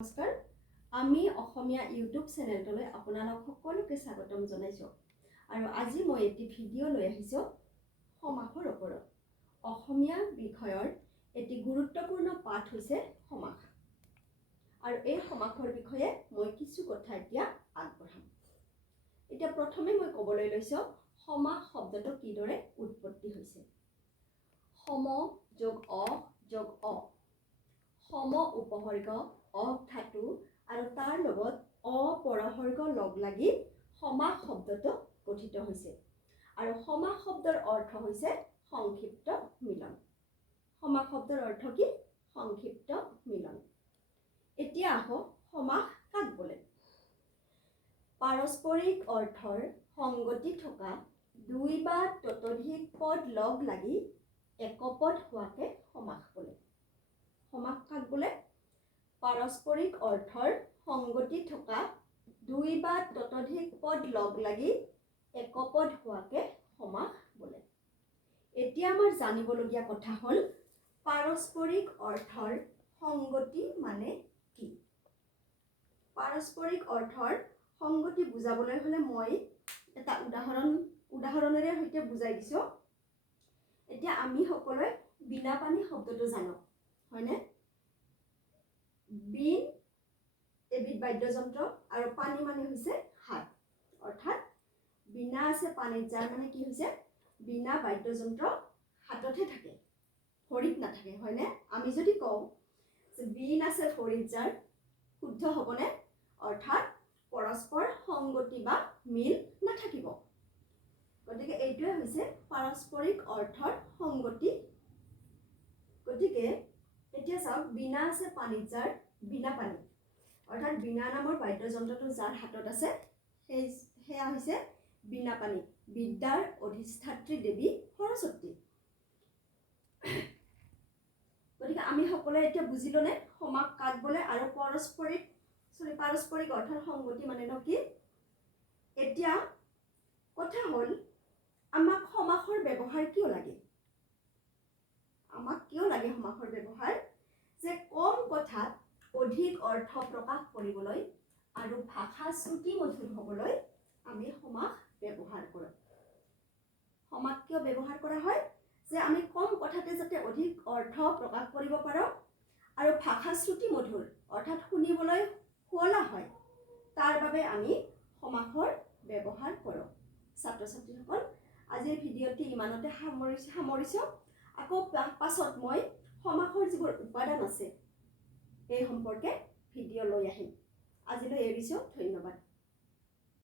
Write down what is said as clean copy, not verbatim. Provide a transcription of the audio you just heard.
নমস্কাৰ আমি অসমীয়া ইউটিউব চেনেলটোলৈ আপোনালোক সকলোকে স্বাগতম জনাইছোঁ আৰু আজি মই এটি ভিডিঅ' লৈ আহিছোঁ সমাসৰ ওপৰত অসমীয়া বিষয়ৰ এটি গুৰুত্বপূৰ্ণ পাঠ হৈছে সমাস আৰু এই সমাসৰ বিষয়ে মই কিছু কথা এতিয়া আগবঢ়াম এতিয়া প্ৰথমে মই ক'বলৈ লৈছোঁ সমাস শব্দটো কিদৰে উৎপত্তি হৈছে সম যোগ অ সম উপসৰ্গ অধাতু আৰু তাৰ লগত অপৰসৰ্গ লগ লাগি সমাস শব্দটো গঠিত হৈছে আৰু সমাস শব্দৰ অৰ্থ হৈছে সংক্ষিপ্ত মিলন সমাস শব্দৰ অৰ্থ কি সংক্ষিপ্ত মিলন এতিয়া আহক সমাস কাক বোলে পাৰস্পৰিক অৰ্থৰ সংগতি থকা দুই বা ততোধিক পদ লগ লাগি একপদ হোৱাকে সমাস বোলে সমাস কাক বোলে পাৰস্পৰিক অৰ্থৰ সংগতি থকা দুই বা ততোধিক পদ লগ লাগি একপদ হোৱাকে সমাস বোলে এতিয়া আমাৰ জানিবলগীয়া কথা হ'ল পাৰস্পৰিক অৰ্থৰ সংগতি মানে কি পাৰস্পৰিক অৰ্থৰ সংগতি বুজাবলৈ হ'লে মই এটা উদাহৰণেৰে সৈতে বুজাই দিছোঁ এতিয়া আমি সকলোৱে বিনা পানী শব্দটো জানো হয়নে বিন এবিধ বাদ্যযন্ত্ৰ আৰু পানী মানে হৈছে হাত অৰ্থাৎ বিনা আছে পানীত যাৰ মানে কি হৈছে বিনা বাদ্যযন্ত্ৰ হাততে থাকে ভৰিত নাথাকে হয়নে আমি যদি কওঁ যে বিন আছে ভৰিত যাৰ শুদ্ধ হ'বনে অৰ্থাৎ পৰস্পৰ সংগতি বা মিল নাথাকিব গতিকে এইটোৱে হৈছে পাৰস্পৰিক অৰ্থৰ সংগতি গতিকে এতিয়া চাওক বিনা আছে পানীত যাৰ বিনা পানী অৰ্থাৎ বিনা নামৰ বাদ্যযন্ত্ৰটো যাৰ হাতত আছে সেয়া হৈছে বিনা পানী বিদ্যাৰ অধিষ্ঠাত্ৰী দেৱী সৰস্বতী গতিকে আমি সকলোৱে এতিয়া বুজিলোনে সমাস কাক বোলে আৰু পাৰস্পৰিক অৰ্থৰ সংগতি মানে ন কি এতিয়া কথা হ'ল আমাক সমাসৰ ব্যৱহাৰ কিয় লাগে আমাক কিয় লাগে সমাসৰ ব্যৱহাৰ যে কম কথাত অধিক অৰ্থ প্ৰকাশ কৰিবলৈ আৰু ভাষা শ্ৰুতি মধুৰ হ'বলৈ আমি সমাস ব্যৱহাৰ কৰোঁ সমাস কিয় ব্যৱহাৰ কৰা হয় যে আমি কম কথাতে যাতে অধিক অৰ্থ প্ৰকাশ কৰিব পাৰোঁ আৰু ভাষা শ্ৰুতি মধুৰ অৰ্থাৎ শুনিবলৈ শুৱলা হয় তাৰ বাবে আমি সমাসৰ ব্যৱহাৰ কৰোঁ ছাত্ৰ ছাত্ৰীসকল আজিৰ ভিডিঅ'টি ইমানতে সামৰিছোঁ আকৌ পাছত মই সমাসৰ যিবোৰ উপাদান আছে এই সম্পৰ্কে ভিডিঅ' লৈ আহিম আজিলৈ এৰিছোঁ ধন্যবাদ